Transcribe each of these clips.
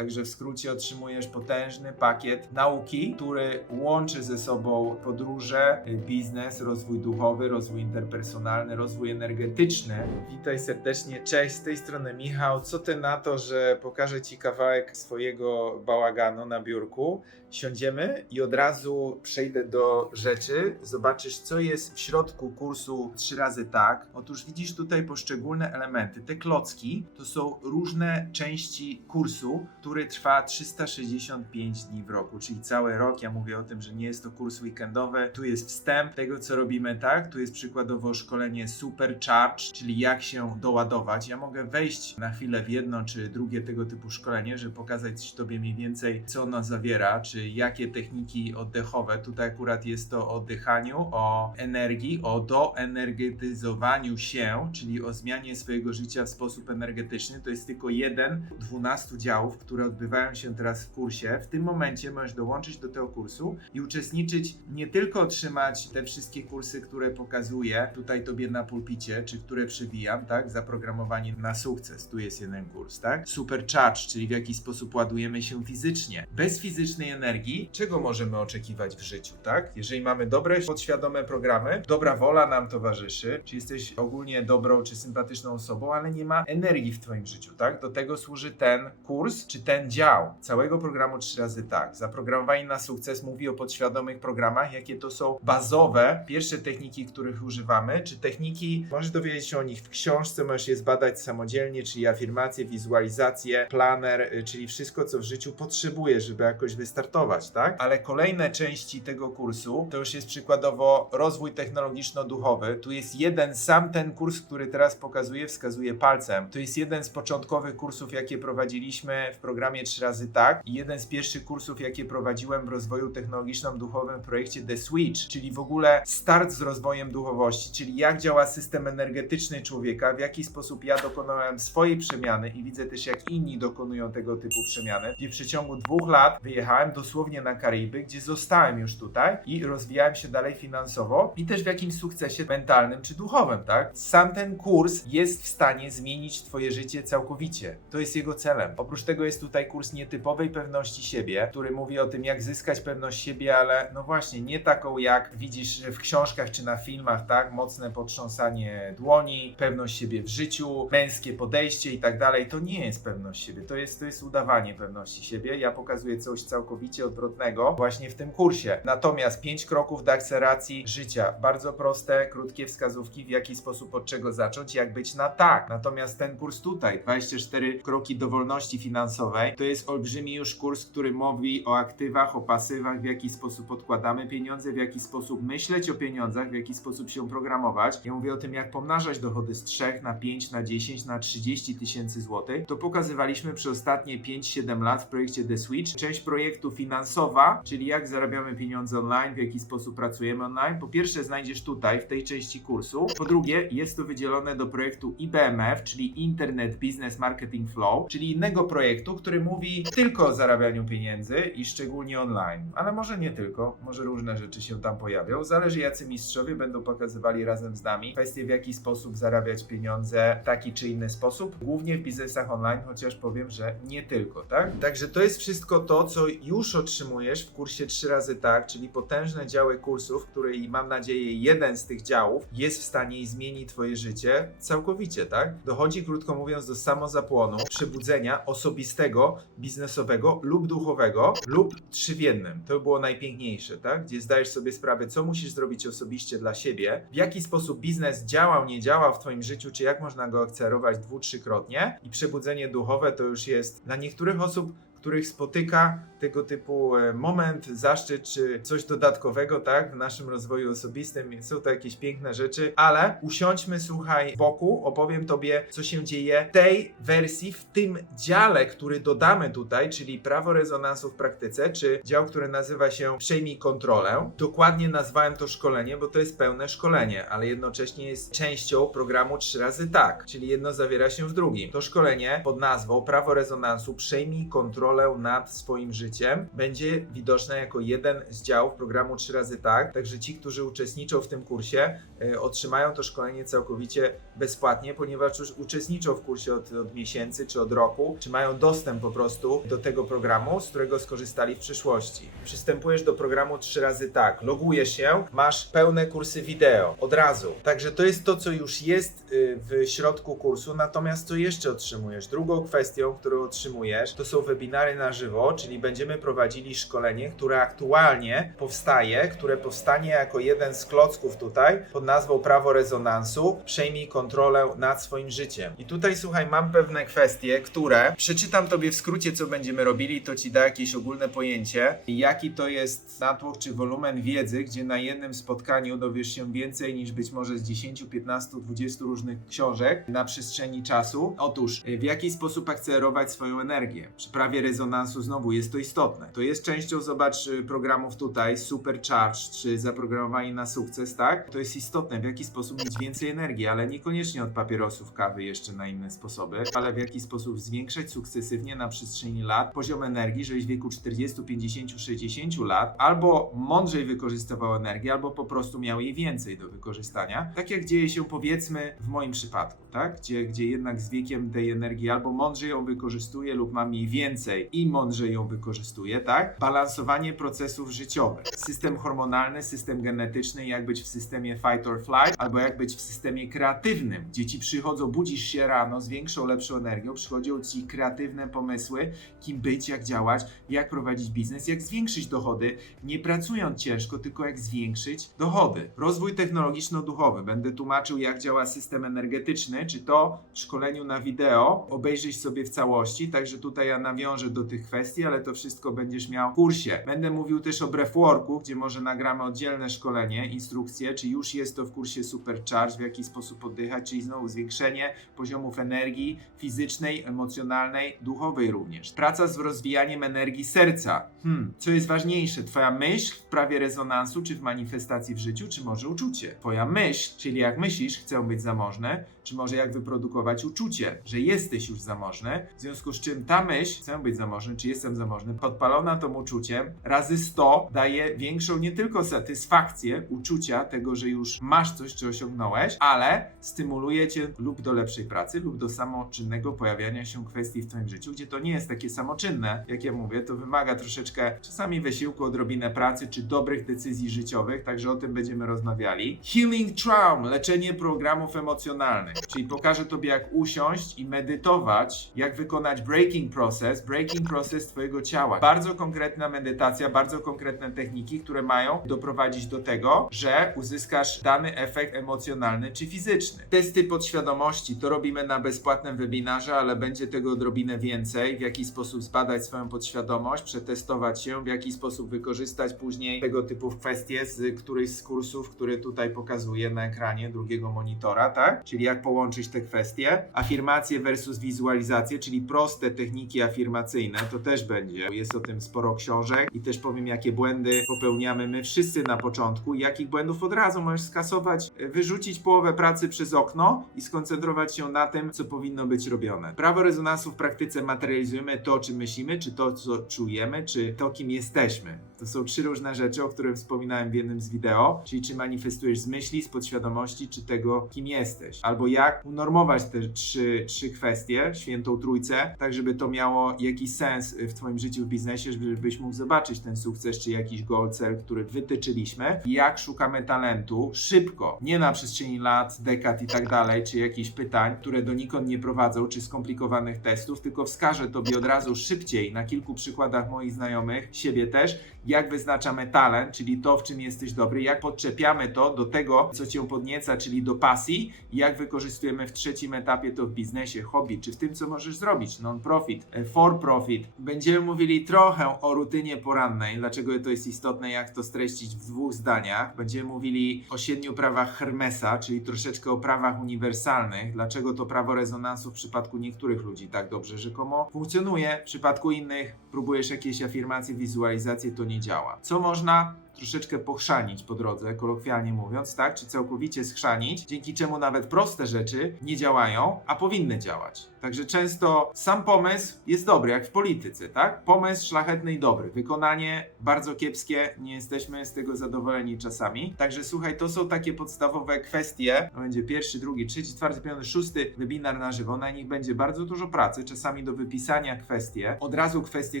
Także w skrócie otrzymujesz potężny pakiet nauki, który łączy ze sobą podróże, y, biznes, rozwój duchowy, rozwój interpersonalny, rozwój energetyczny. Witaj serdecznie, cześć, z tej strony Michał. Co ty na to, że pokażę ci kawałek swojego bałaganu na biurku? Siądziemy i od razu przejdę do rzeczy. Zobaczysz, co jest w środku kursu trzy razy tak. Otóż widzisz tutaj poszczególne elementy. Te klocki to są różne części kursu, który trwa 365 dni w roku, czyli cały rok. Ja mówię o tym, że nie jest to kurs weekendowy. Tu jest wstęp tego, co robimy tak. Tu jest przykładowo szkolenie Supercharge, czyli jak się doładować. Ja mogę wejść na chwilę w jedno czy drugie tego typu szkolenie, żeby pokazać Tobie mniej więcej, co ono zawiera, czy jakie techniki oddechowe. Tutaj akurat jest to o oddychaniu, o energii, o doenergetyzowaniu się, czyli o zmianie swojego życia w sposób energetyczny. To jest tylko jeden 12 działów, które odbywają się teraz w kursie. W tym momencie możesz dołączyć do tego kursu i uczestniczyć, nie tylko otrzymać te wszystkie kursy, które pokazuję tutaj tobie na pulpicie, czy które przywijam, tak? Zaprogramowanie na sukces. Tu jest jeden kurs, tak? Supercharge, czyli w jaki sposób ładujemy się fizycznie. Bez fizycznej energii, czego możemy oczekiwać w życiu, tak? Jeżeli mamy dobre, podświadome programy, dobra wola nam towarzyszy, czy jesteś ogólnie dobrą czy sympatyczną osobą, ale nie ma energii w twoim życiu, tak? Do tego służy ten kurs, czy ten dział całego programu trzy razy tak. Zaprogramowanie na sukces mówi o podświadomych programach, jakie to są bazowe, pierwsze techniki, których używamy, czy techniki, możesz dowiedzieć się o nich w książce, możesz je zbadać samodzielnie, czyli afirmacje, wizualizacje, planer, y, czyli wszystko, co w życiu potrzebujesz, żeby jakoś wystartować, tak? Ale kolejne części tego kursu to już jest przykładowo rozwój technologiczno-duchowy. Tu jest jeden sam ten kurs, który teraz pokazuję, wskazuje palcem. To jest jeden z początkowych kursów, jakie prowadziliśmy w programie 3 razy tak i jeden z pierwszych kursów, jakie prowadziłem w rozwoju technologiczno-duchowym w projekcie The Switch, czyli w ogóle start z rozwojem duchowości, czyli jak działa system energetyczny człowieka, w jaki sposób ja dokonałem swojej przemiany i widzę też jak inni dokonują tego typu przemiany, gdzie w przeciągu dwóch lat wyjechałem dosłownie na Karaiby, gdzie zostałem już tutaj i rozwijałem się dalej finansowo i też w jakimś sukcesie mentalnym czy duchowym, tak? Sam ten kurs jest w stanie zmienić twoje życie całkowicie. To jest jego celem. Oprócz tego jest tutaj kurs nietypowej pewności siebie, który mówi o tym, jak zyskać pewność siebie, ale no właśnie, nie taką jak widzisz w książkach czy na filmach, tak? Mocne potrząsanie dłoni, pewność siebie w życiu, męskie podejście i tak dalej. To nie jest pewność siebie, to jest, to jest udawanie pewności siebie. Ja pokazuję coś całkowicie odwrotnego właśnie w tym kursie. Natomiast pięć kroków do akceleracji życia. Bardzo proste, krótkie wskazówki, w jaki sposób od czego zacząć, jak być na tak. Natomiast ten kurs tutaj, 24 kroki do wolności finansowej, to jest olbrzymi już kurs, który mówi o aktywach, o pasywach, w jaki sposób odkładamy pieniądze, w jaki sposób myśleć o pieniądzach, w jaki sposób się programować. Ja mówię o tym, jak pomnażać dochody z 3 na 5, na 10, na 30 tysięcy złotych. To pokazywaliśmy przez ostatnie 5-7 lat w projekcie The Switch. Część projektu finansowa, czyli jak zarabiamy pieniądze online, w jaki sposób pracujemy online. Po pierwsze znajdziesz tutaj, w tej części kursu. Po drugie, jest to wydzielone do projektu IBMF, czyli Internet Business Marketing Flow, czyli innego projektu, który mówi tylko o zarabianiu pieniędzy i szczególnie online. Ale może nie tylko, może różne rzeczy się tam pojawią. Zależy jacy mistrzowie będą pokazywali razem z nami kwestie w jaki sposób zarabiać pieniądze w taki czy inny sposób, głównie w biznesach online, chociaż powiem, że nie tylko, tak? Także to jest wszystko to, co już otrzymujesz w kursie 3 razy tak, czyli potężne działy kursów, które i mam nadzieję jeden z tych działów jest w stanie i zmieni twoje życie całkowicie, tak? Dochodzi krótko mówiąc do samozapłonu, przebudzenia osobistego, biznesowego lub duchowego lub trzy w jednym. To było najpiękniejsze, tak? Gdzie zdajesz sobie sprawę, co musisz zrobić osobiście dla siebie, w jaki sposób biznes działał, nie działał w twoim życiu, czy jak można go akcelerować dwu, trzykrotnie i przebudzenie duchowe to już jest dla niektórych osób których spotyka tego typu e, moment, zaszczyt czy coś dodatkowego, tak, w naszym rozwoju osobistym. Są to jakieś piękne rzeczy, ale usiądźmy, słuchaj, wokół, opowiem Tobie, co się dzieje w tej wersji, w tym dziale, który dodamy tutaj, czyli prawo rezonansu w praktyce, czy dział, który nazywa się Przejmij kontrolę. Dokładnie nazwałem to szkolenie, bo to jest pełne szkolenie, ale jednocześnie jest częścią programu 3 razy tak, czyli jedno zawiera się w drugim. To szkolenie pod nazwą Prawo rezonansu Przejmij kontrolę kontrolę nad swoim życiem będzie widoczna jako jeden z działów programu 3 razy tak. Także ci, którzy uczestniczą w tym kursie, e, otrzymają to szkolenie całkowicie bezpłatnie, ponieważ już uczestniczą w kursie od, od miesięcy czy od roku, czy mają dostęp po prostu do tego programu, z którego skorzystali w przyszłości. Przystępujesz do programu 3 razy tak, logujesz się, masz pełne kursy wideo od razu. Także to jest to, co już jest y, w środku kursu, natomiast co jeszcze otrzymujesz? Drugą kwestią, którą otrzymujesz, to są webinary na żywo, czyli będziemy prowadzili szkolenie, które aktualnie powstaje, które powstanie jako jeden z klocków tutaj pod nazwą Prawo Rezonansu. Przejmij kontrolę nad swoim życiem. I tutaj słuchaj, mam pewne kwestie, które przeczytam tobie w skrócie, co będziemy robili, to ci da jakieś ogólne pojęcie, jaki to jest natłok czy wolumen wiedzy, gdzie na jednym spotkaniu dowiesz się więcej niż być może z 10, 15, 20 różnych książek na przestrzeni czasu. Otóż, w jaki sposób akcelerować swoją energię? Przy prawie rezonansu znowu jest to istotne. To jest częścią, zobacz, y, programów tutaj, Supercharge czy zaprogramowanie na sukces, tak? To jest istotne, w jaki sposób mieć więcej energii, ale niekoniecznie od papierosów, kawy jeszcze na inne sposoby, ale w jaki sposób zwiększać sukcesywnie na przestrzeni lat poziom energii, żebyś w wieku 40, 50, 60 lat albo mądrzej wykorzystywał energię, albo po prostu miał jej więcej do wykorzystania. Tak jak dzieje się powiedzmy w moim przypadku, tak? Gdzie, gdzie jednak z wiekiem tej energii albo mądrzej ją wykorzystuję lub mam jej więcej i mądrzej ją wykorzystuję, tak? Balansowanie procesów życiowych. System hormonalny, system genetyczny, jak być w systemie fight or flight, albo jak być w systemie kreatywnym, gdzie ci przychodzą, budzisz się rano z większą, lepszą energią, przychodzą ci kreatywne pomysły, kim być, jak działać, jak prowadzić biznes, jak zwiększyć dochody, nie pracując ciężko, tylko jak zwiększyć dochody. Rozwój technologiczno-duchowy. Będę tłumaczył, jak działa system energetyczny, czy to w szkoleniu na wideo obejrzysz sobie w całości, także tutaj ja nawiążę do tych kwestii, ale to wszystko będziesz miał w kursie. Będę mówił też o breathworku, gdzie może nagramy oddzielne szkolenie, instrukcje, czy już jest to w kursie Supercharge, w jaki sposób oddychać, czyli znowu zwiększenie poziomów energii fizycznej, emocjonalnej, duchowej również. Praca z rozwijaniem energii serca. Hmm, co jest ważniejsze, twoja myśl w prawie rezonansu, czy w manifestacji w życiu, czy może uczucie? Twoja myśl, czyli jak myślisz, chcę być zamożny, czy może jak wyprodukować uczucie, że jesteś już zamożny, w związku z czym ta myśl, chcę być zamożny, czy jestem zamożny, podpalona tą uczuciem, razy 100 daje większą nie tylko satysfakcję uczucia tego, że już masz coś, co osiągnąłeś, ale stymuluje cię lub do lepszej pracy, lub do samoczynnego pojawiania się kwestii w twoim życiu, gdzie to nie jest takie samoczynne, jak ja mówię, to wymaga troszeczkę czasami wysiłku, odrobinę pracy, czy dobrych decyzji życiowych, także o tym będziemy rozmawiali. Healing Traum, leczenie programów emocjonalnych, czyli pokażę tobie jak usiąść i medytować, jak wykonać breaking process, breaking process twojego ciała. Bardzo konkretna medytacja, bardzo konkretne techniki, które mają doprowadzić do tego, że uzyskasz dany efekt emocjonalny czy fizyczny. Testy podświadomości to robimy na bezpłatnym webinarze, ale będzie tego odrobinę więcej, w jaki sposób zbadać swoją podświadomość, przetestować się, w jaki sposób wykorzystać później tego typu kwestie z któryś z kursów, który tutaj pokazuję na ekranie drugiego monitora, tak? Czyli jak połączyć te kwestie. Afirmacje versus wizualizacje, czyli proste techniki afirmacyjne, to też będzie. Jest o tym sporo książek i też powiem, jakie błędy popełniamy my wszyscy na początku, jakich błędów od razu możesz skasować, wyrzucić połowę pracy przez okno i skoncentrować się na tym, co powinno być robione. Prawo rezonansu w praktyce materializujemy to, czy myślimy, czy to, co czujemy, czy to, kim jesteśmy. To są trzy różne rzeczy, o których wspominałem w jednym z wideo, czyli czy manifestujesz z myśli, z podświadomości, czy tego, kim jesteś. Albo jak unormować te trzy, trzy kwestie, świętą trójcę, tak żeby to miało jakiś sens w twoim życiu, w biznesie, żebyś mógł zobaczyć ten sukces, czy jakiś goal, cel, który wytyczyliśmy. Jak szukamy talentu szybko, nie na przestrzeni lat, dekad i tak dalej, czy jakichś pytań, które donikąd nie prowadzą, czy skomplikowanych testów, tylko wskażę tobie od razu szybciej na kilku przykładach moich znajomych, siebie też, jak wyznaczamy talent, czyli to, w czym jesteś dobry, jak podczepiamy to do tego, co cię podnieca, czyli do pasji, jak wykorzystujemy w trzecim etapie to w biznesie, hobby, czy w tym, co możesz zrobić, non-profit, e, for profit. Będziemy mówili trochę o rutynie porannej, dlaczego to jest istotne, jak to streścić w dwóch zdaniach. Będziemy mówili o siedmiu prawach Hermesa, czyli troszeczkę o prawach uniwersalnych, dlaczego to prawo rezonansu w przypadku niektórych ludzi tak dobrze rzekomo funkcjonuje, w przypadku innych próbujesz jakieś afirmacje, wizualizacje, to nie działa. Co można troszeczkę pochrzanić po drodze, kolokwialnie mówiąc, tak? Czy całkowicie schrzanić, dzięki czemu nawet proste rzeczy nie działają, a powinny działać. Także często sam pomysł jest dobry, jak w polityce, tak? Pomysł szlachetny i dobry. Wykonanie bardzo kiepskie, nie jesteśmy z tego zadowoleni czasami. Także słuchaj, to są takie podstawowe kwestie. To będzie pierwszy, drugi, trzeci, czwarty, piąty, szósty webinar na żywo. Na nich będzie bardzo dużo pracy, czasami do wypisania kwestie. Od razu kwestie,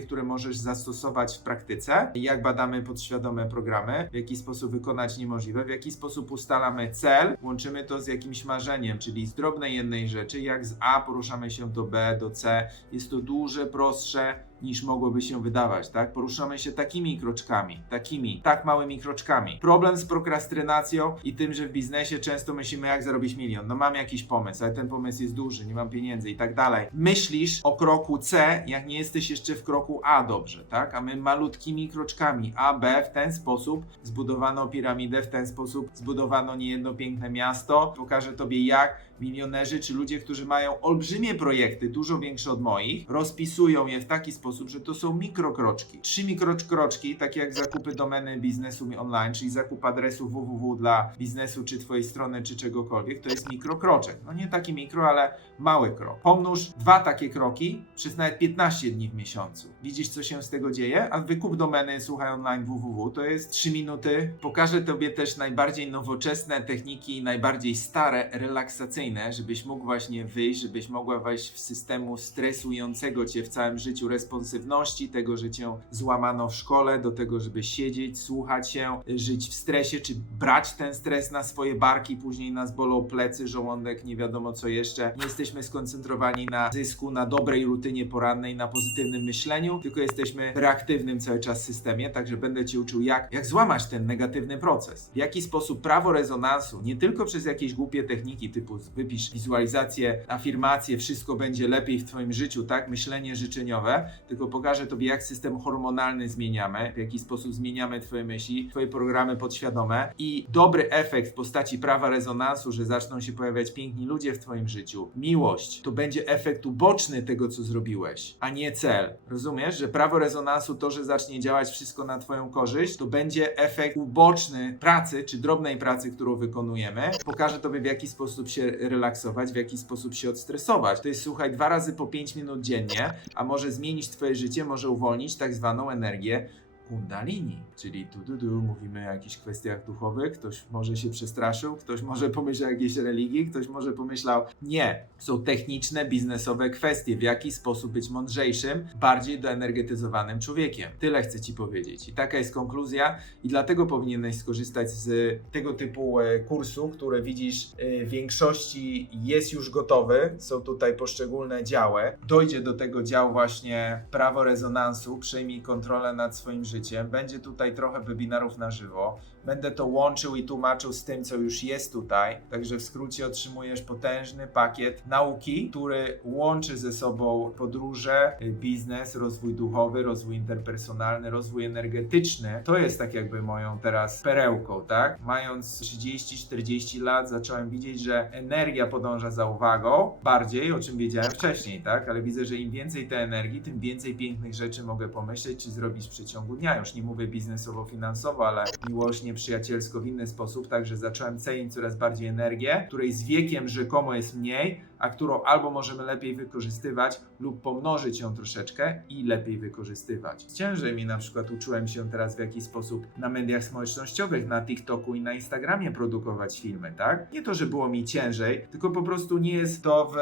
które możesz zastosować w praktyce. Jak badamy podświadome programy, w jaki sposób wykonać niemożliwe, w jaki sposób ustalamy cel, łączymy to z jakimś marzeniem, czyli z drobnej jednej rzeczy, jak z A poruszamy się do B, do C. Jest to duże, prostsze niż mogłoby się wydawać, tak? Poruszamy się takimi kroczkami, takimi, tak małymi kroczkami. Problem z prokrastynacją i tym, że w biznesie często myślimy, jak zarobić milion. No mam jakiś pomysł, ale ten pomysł jest duży, nie mam pieniędzy i tak dalej. Myślisz o kroku C, jak nie jesteś jeszcze w kroku A dobrze, tak? A my malutkimi kroczkami A, B w ten sposób zbudowano piramidę, w ten sposób zbudowano niejedno piękne miasto. Pokażę Tobie jak milionerzy czy ludzie, którzy mają olbrzymie projekty, dużo większe od moich, rozpisują je w taki sposób, że to są mikrokroczki. Trzy mikrokroczki, takie jak zakupy domeny biznesu online, czyli zakup adresu www dla biznesu, czy Twojej strony, czy czegokolwiek, to jest mikrokroczek. No nie taki mikro, ale mały krok. Pomnóż dwa takie kroki przez nawet 15 dni w miesiącu. Widzisz, co się z tego dzieje? A wykup domeny słuchaj online www to jest 3 minuty. Pokażę Tobie też najbardziej nowoczesne techniki, najbardziej stare, relaksacyjne, żebyś mógł właśnie wyjść, żebyś mogła wejść w systemu stresującego Cię w całym życiu responsywności, tego, że Cię złamano w szkole, do tego, żeby siedzieć, słuchać się, żyć w stresie, czy brać ten stres na swoje barki, później nas bolą plecy, żołądek, nie wiadomo co jeszcze. Nie jesteśmy skoncentrowani na zysku, na dobrej rutynie porannej, na pozytywnym myśleniu, tylko jesteśmy w reaktywnym cały czas systemie, także będę Cię uczył jak, jak złamać ten negatywny proces. W jaki sposób prawo rezonansu, nie tylko przez jakieś głupie techniki typu wypisz wizualizację, afirmacje, wszystko będzie lepiej w Twoim życiu, tak? Myślenie życzeniowe, tylko pokażę Tobie jak system hormonalny zmieniamy, w jaki sposób zmieniamy Twoje myśli, Twoje programy podświadome i dobry efekt w postaci prawa rezonansu, że zaczną się pojawiać piękni ludzie w Twoim życiu, miłość, to będzie efekt uboczny tego, co zrobiłeś, a nie cel. Rozumiesz, że prawo rezonansu, to, że zacznie działać wszystko na Twoją korzyść, to będzie efekt uboczny pracy, czy drobnej pracy, którą wykonujemy. Pokażę Tobie, w jaki sposób się relaksować, w jaki sposób się odstresować. To jest, słuchaj, dwa razy po 5 minut dziennie, a może zmienić Twoje życie, może uwolnić tak zwaną energię Kundalini, czyli tu, tu, tu mówimy o jakichś kwestiach duchowych, ktoś może się przestraszył, ktoś może pomyślał o jakiejś religii, ktoś może pomyślał, nie, są techniczne, biznesowe kwestie, w jaki sposób być mądrzejszym, bardziej doenergetyzowanym człowiekiem. Tyle chcę Ci powiedzieć. I taka jest konkluzja i dlatego powinieneś skorzystać z tego typu e, kursu, które widzisz e, w większości jest już gotowy, są tutaj poszczególne działy. Dojdzie do tego działu właśnie prawo rezonansu, przejmij kontrolę nad swoim życiem, będzie tutaj trochę webinarów na żywo, będę to łączył i tłumaczył z tym, co już jest tutaj. Także w skrócie otrzymujesz potężny pakiet nauki, który łączy ze sobą podróże, y, biznes, rozwój duchowy, rozwój interpersonalny, rozwój energetyczny. To jest tak jakby moją teraz perełką, tak? Mając 30-40 lat zacząłem widzieć, że energia podąża za uwagą bardziej, o czym wiedziałem wcześniej, tak? Ale widzę, że im więcej tej energii, tym więcej pięknych rzeczy mogę pomyśleć czy zrobić w przeciągu dnia. Już nie mówię biznesowo-finansowo, ale miłośnie, przyjacielsko w inny sposób, także zacząłem cenić coraz bardziej energię, której z wiekiem rzekomo jest mniej, a którą albo możemy lepiej wykorzystywać lub pomnożyć ją troszeczkę i lepiej wykorzystywać. Ciężej mi na przykład uczyłem się teraz w jaki sposób na mediach społecznościowych, na TikToku i na Instagramie produkować filmy, tak? Nie to, że było mi ciężej, tylko po prostu nie jest to w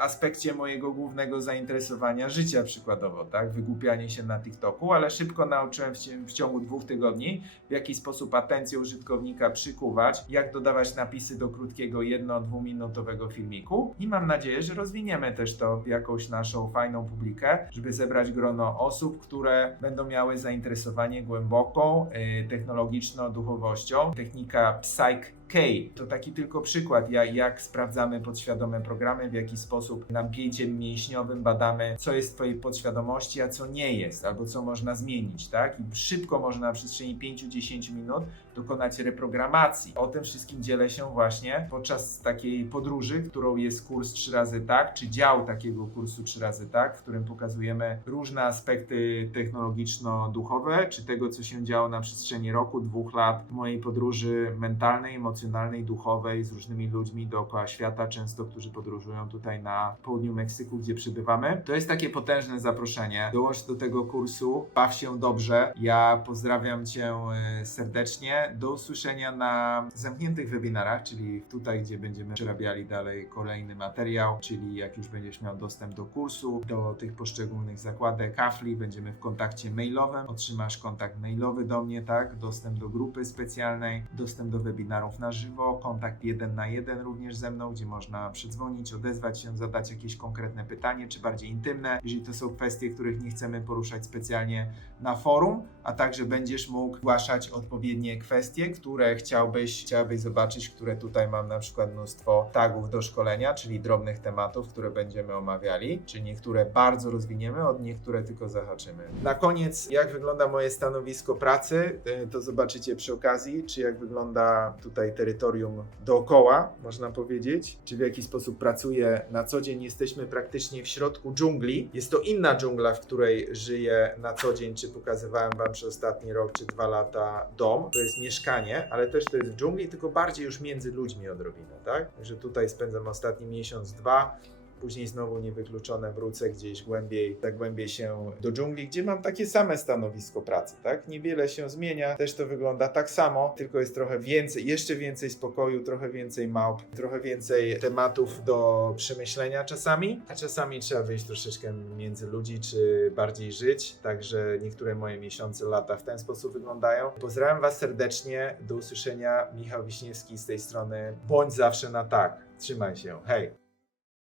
aspekcie mojego głównego zainteresowania życia przykładowo, tak? Wygłupianie się na TikToku, ale szybko nauczyłem się w ciągu dwóch tygodni, w jaki sposób atencję użytkownika przykuwać, jak dodawać napisy do krótkiego jedno-dwuminutowego filmiku i mam nadzieję, że rozwiniemy też to w jakąś naszą fajną publikę, żeby zebrać grono osób, które będą miały zainteresowanie głęboką, yy, technologiczną duchowością. Technika Psych Kej, to taki tylko przykład, jak, jak sprawdzamy podświadome programy, w jaki sposób napięciem mięśniowym badamy, co jest w Twojej podświadomości, a co nie jest, albo co można zmienić, tak? I szybko można na przestrzeni 5-10 minut dokonać reprogramacji. O tym wszystkim dzielę się właśnie podczas takiej podróży, którą jest kurs 3 razy tak, czy dział takiego kursu 3 razy tak, w którym pokazujemy różne aspekty technologiczno-duchowe, czy tego, co się działo na przestrzeni roku, dwóch lat mojej podróży mentalnej, emocjonalnej, duchowej z różnymi ludźmi dookoła świata, często którzy podróżują tutaj na południu Meksyku, gdzie przybywamy. To jest takie potężne zaproszenie. Dołącz do tego kursu, baw się dobrze. Ja pozdrawiam Cię e, serdecznie. Do usłyszenia na zamkniętych webinarach, czyli tutaj, gdzie będziemy przerabiali dalej kolejny materiał, czyli jak już będziesz miał dostęp do kursu, do tych poszczególnych zakładek kafli, będziemy w kontakcie mailowym, otrzymasz kontakt mailowy do mnie, tak, dostęp do grupy specjalnej, dostęp do webinarów na żywo, kontakt jeden na jeden również ze mną, gdzie można przydzwonić, odezwać się, zadać jakieś konkretne pytanie, czy bardziej intymne, jeżeli to są kwestie, których nie chcemy poruszać specjalnie na forum, a także będziesz mógł zgłaszać odpowiednie kwestie, które chciałbyś, chciałbyś zobaczyć, które tutaj mam na przykład mnóstwo tagów do szkolenia, czyli drobnych tematów, które będziemy omawiali, czy niektóre bardzo rozwiniemy, od niektóre tylko zahaczymy. Na koniec, jak wygląda moje stanowisko pracy, y, to zobaczycie przy okazji, czy jak wygląda tutaj terytorium dookoła, można powiedzieć, czy w jaki sposób pracuję na co dzień. Jesteśmy praktycznie w środku dżungli. Jest to inna dżungla, w której żyję na co dzień, czy pokazywałem Wam przez ostatni rok czy dwa lata dom. To jest mieszkanie, ale też to jest w dżungli, tylko bardziej już między ludźmi odrobinę, tak? Także tutaj spędzam ostatni miesiąc, dwa. Później znowu niewykluczone wrócę gdzieś głębiej, tak głębiej się do dżungli, gdzie mam takie same stanowisko pracy, tak? Niewiele się zmienia, też to wygląda tak samo, tylko jest trochę więcej, jeszcze więcej spokoju, trochę więcej małp, trochę więcej tematów do przemyślenia czasami, a czasami trzeba wyjść troszeczkę między ludzi, czy bardziej żyć, także niektóre moje miesiące, lata w ten sposób wyglądają. Pozdrawiam Was serdecznie, do usłyszenia, Michał Wiśniewski z tej strony, bądź zawsze na tak, trzymaj się, hej!